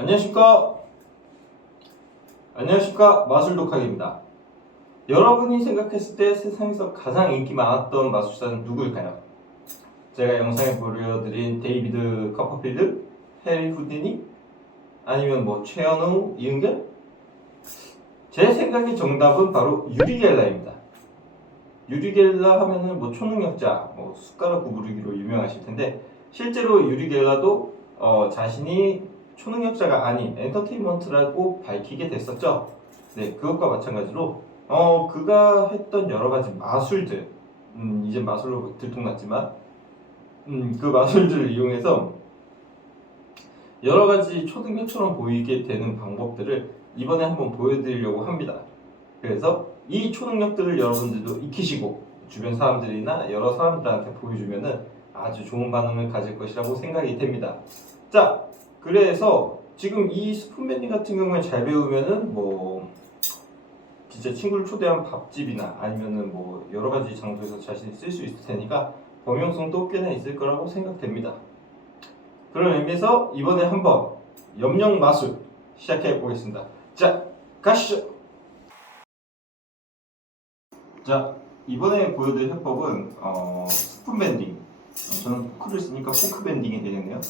안녕하십니까 안녕하십니까 마술 독학입니다 여러분이 생각했을 때 세상에서 가장 인기 많았던 마술사는 누구일까요? 제가 영상에 보여드린 데이비드 커퍼필드, 해리 후디니, 아니면 뭐 최현우, 이은결? 제 생각의 정답은 바로 유리겔라입니다. 유리겔라 하면은 뭐 초능력자, 뭐 숟가락 구부르기로 유명하실 텐데 실제로 유리겔라도 어, 자신이 초능력자가 아닌 엔터테인먼트라고 밝히게 됐었죠. 네, 그것과 마찬가지로 어 그가 했던 여러 가지 마술들, 음, 이제 마술로 들통났지만, 음, 그 마술들을 이용해서 여러 가지 초능력처럼 보이게 되는 방법들을 이번에 한번 보여드리려고 합니다. 그래서 이 초능력들을 여러분들도 익히시고 주변 사람들이나 여러 사람들한테 보여주면은 아주 좋은 반응을 가질 것이라고 생각이 됩니다. 자, 그래서 지금 이 스푼 밴딩 같은 경우에 잘 배우면은 뭐 진짜 친구를 초대한 밥집이나 아니면은 뭐 여러 가지 장소에서 자신이 쓸 수 있을 테니까 범용성도 꽤나 있을 거라고 생각됩니다. 그런 의미에서 이번에 한번 염력 마술 시작해 보겠습니다. 자, 가시죠. 자, 이번에 보여드릴 해법은 어, 스푼 밴딩. 어, 저는 포크를 쓰니까 포크 밴딩이 되겠네요.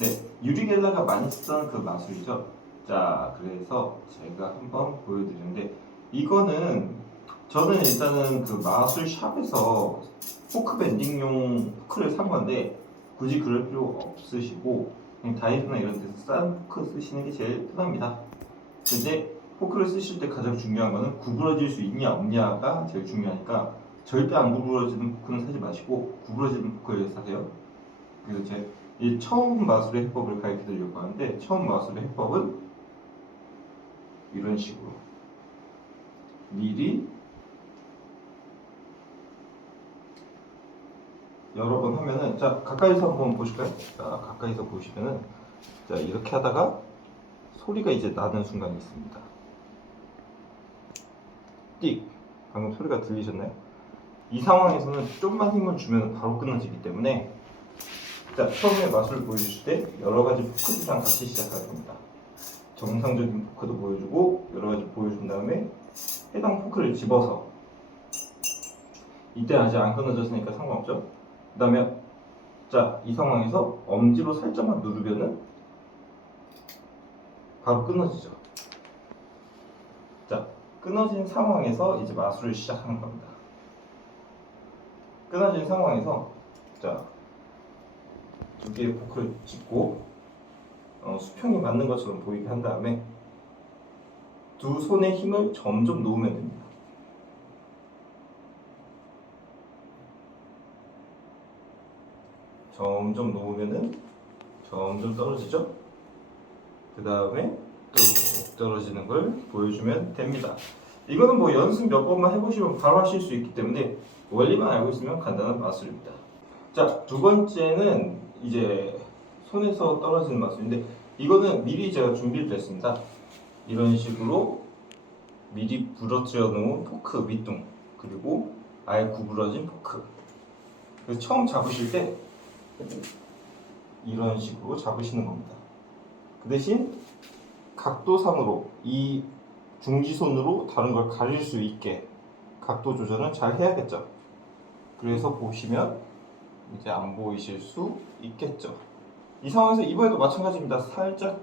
네, 유리겔라가 많이 쓰던 그 마술이죠. 자, 그래서 제가 한번 보여드리는데 이거는 저는 일단은 그 마술 샵에서 포크 밴딩용 포크를 산 건데 굳이 그럴 필요 없으시고 그냥 다이소나 이런 데서 싼 포크 쓰시는 게 제일 편합니다. 근데 포크를 쓰실 때 가장 중요한 거는 구부러질 수 있냐 없냐가 제일 중요하니까 절대 안 구부러지는 포크는 사지 마시고 구부러지는 포크를 사세요. 그래서 제 이 처음 마술의 해법을 가르쳐 드리려고 하는데 처음 마술의 해법은 이런 식으로 미리 여러 번 하면은 자 가까이서 한번 보실까요? 자 가까이서 보시면은 자 이렇게 하다가 소리가 이제 나는 순간이 있습니다. 띡 방금 소리가 들리셨나요? 이 상황에서는 좀만 힘을 주면 바로 끝나지기 때문에 자 처음에 마술을 보여주실 때 여러 가지 포크들이랑 같이 시작할 겁니다. 정상적인 포크도 보여주고 여러 가지 보여준 다음에 해당 포크를 집어서 이때 아직 안 끊어졌으니까 상관없죠. 그 다음에 자 이 상황에서 엄지로 살짝만 누르면은 바로 끊어지죠. 자 끊어진 상황에서 이제 마술을 시작하는 겁니다. 끊어진 상황에서 자 두 개의 포크를 짚고 어, 수평이 맞는 것처럼 보이게 한 다음에 두 손의 힘을 점점 놓으면 됩니다. 점점 놓으면은 점점 떨어지죠. 그 다음에 또 떨어지는 걸 보여주면 됩니다. 이거는 뭐 연습 몇 번만 해보시면 바로 하실 수 있기 때문에 원리만 알고 있으면 간단한 마술입니다. 자, 두 번째는 이제 손에서 떨어지는 마술인데 이거는 미리 제가 준비를 했습니다. 이런 식으로 미리 부러뜨려 놓은 포크 밑둥 그리고 아예 구부러진 포크. 그래서 처음 잡으실 때 이런 식으로 잡으시는 겁니다. 그 대신 각도상으로 이 중지손으로 다른 걸 가릴 수 있게 각도 조절은 잘 해야겠죠. 그래서 보시면 이제 안 보이실 수 있겠죠. 이 상황에서 이번에도 마찬가지입니다. 살짝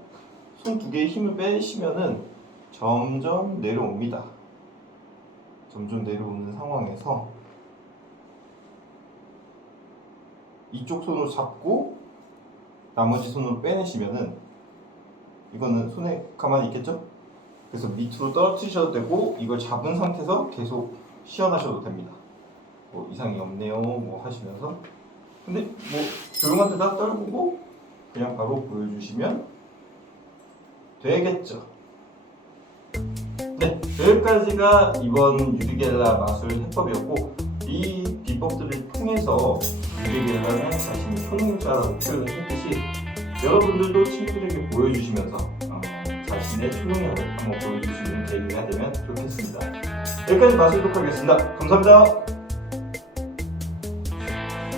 손 두 개의 힘을 빼시면은 점점 내려옵니다. 점점 내려오는 상황에서 이쪽 손으로 잡고 나머지 손으로 빼내시면은 이거는 손에 가만히 있겠죠? 그래서 밑으로 떨어뜨리셔도 되고 이걸 잡은 상태에서 계속 시연하셔도 됩니다. 뭐 이상이 없네요 뭐 하시면서 근데 뭐 조용한 데다 떨구고 그냥 바로 보여주시면 되겠죠. 네, 여기까지가 이번 유리겔라 마술 해법이었고 이 비법들을 통해서 유리겔라는 자신이 초능자라고 표현을 했듯이 여러분들도 친구들에게 보여주시면서 어, 자신의 초능력을 한번 있는 계기가 되면 좋겠습니다. 여기까지 마술독 하겠습니다. 감사합니다.